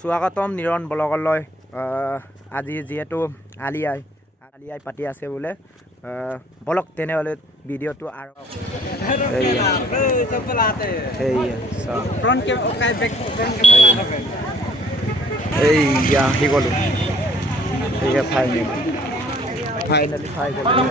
স্বাগতম নিৰণ ব্লগলৈ। আজি যিহেতু আলি আই পাতি আছে বোলে, বলক তেনেহ'লে ভিডিঅ'টো আৰু এইয়া আহি গ'লোঁ। এইয়া ফাইনেলি পাই গ'লোঁ।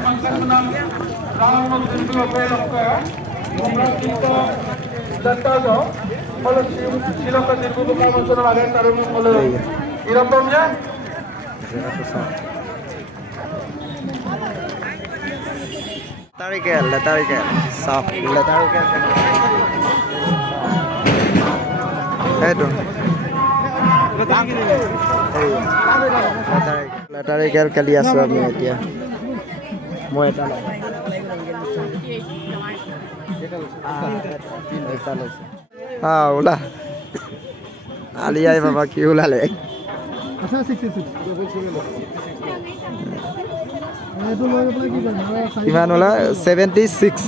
Letarical, soft, letarical. Letarical kali aso ami etia. Mo eta lo. Ula. Aliyai baba ki ulale. Asa 66. কিমান ওলা 76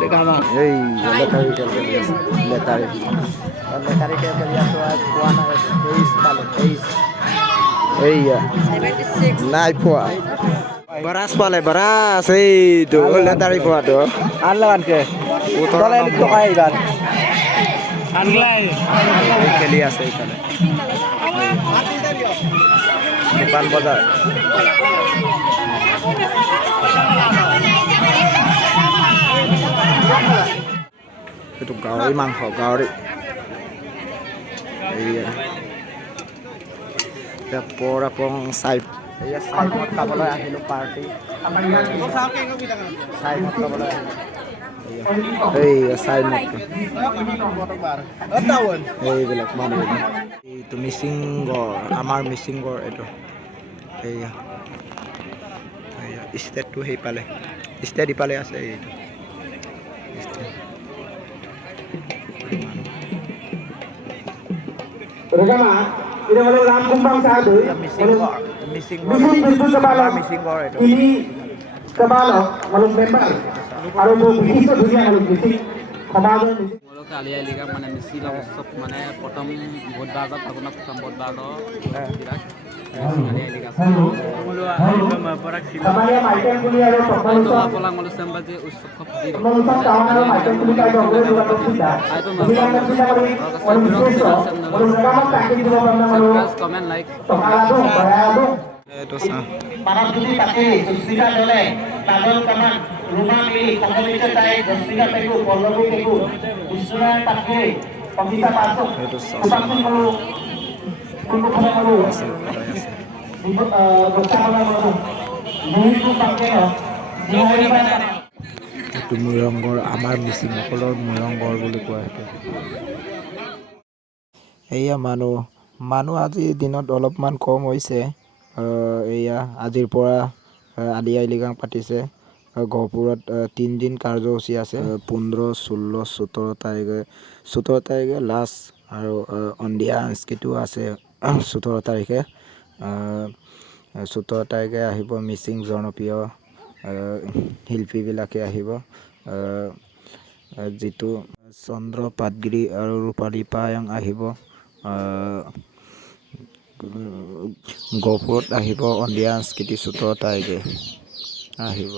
দেখাবা এই লেটাৰিকেল কৰি আছে লেটাৰিকেল কৰি আছো পোৱা নাই 23 পালো 23 এইয়া 76 নাই পোৱা বৰাস পালে বৰাস এইটো লেটাৰি পোৱাটো আনলানকে উতলে টকা এইবাৰ আনলাই খেলি আছে এইফালে দোকান বজাৰ itu gauri mangkok gauri iya ya pora pong side iya side mot kabalo ahilo party side mot kabalo iya side mot এই বিলাক মানুহ itu missing gor amar missing gor itu iya state to hei pale state di pale ase itu Pertama, ini oleh Ramkumbang satu. Missing gor itu. Ini kepala malum member. Kalau mau bisa dunia malum missing. Kemarin Molo kali ya liga mana misi lah sok mana potong buat bagot aku nak sambut bagot tidak kali ya liga molo ayo mah parak sila kemarin macam kuliah ada itu apa lang molo sambal je usok kop diri Menuntut tahun ada macam kuliah ada boleh juga tidak. itu Jadi kita bisa malum bisa. Malum kamu tak jadi dua benda malum. comment like Kepala tu, bayar tu. Itu sah. Para studi pakai susila dole, tadol kaman, rumah milik, komunitas saya, susila peku, pologi peku, usulan pakai, pembisa masuk, upasi malu, untuk malu, bersama malu, itu pakai ya, itu murangor amar missing সকলৰ murangor বুলি কোৱা সেইটো এয়া মানুহ আজি দিনত অলপমান কম হৈছে এয়া আজিৰ পৰা আলি আই লিগাং পাতিছে গহপুৰত 3 দিন কাৰ্যসূচী আছে 15 16 17 তাৰিখে লাষ্ট আৰু অন্ধিয়া আনস্কিটো আছে 17 তাৰিখে 17 তাৰিখে আহিব মিচিং জনপ্ৰিয় শিল্পীবিলাকে আহিব যিটো চন্দ্ৰ পাটগিৰি আৰু ৰূপালী পায়ং আহিব গহপুৰত আহিব অন্ধিয়া সাংস্কৃতিক 17 তাৰিখে আহিব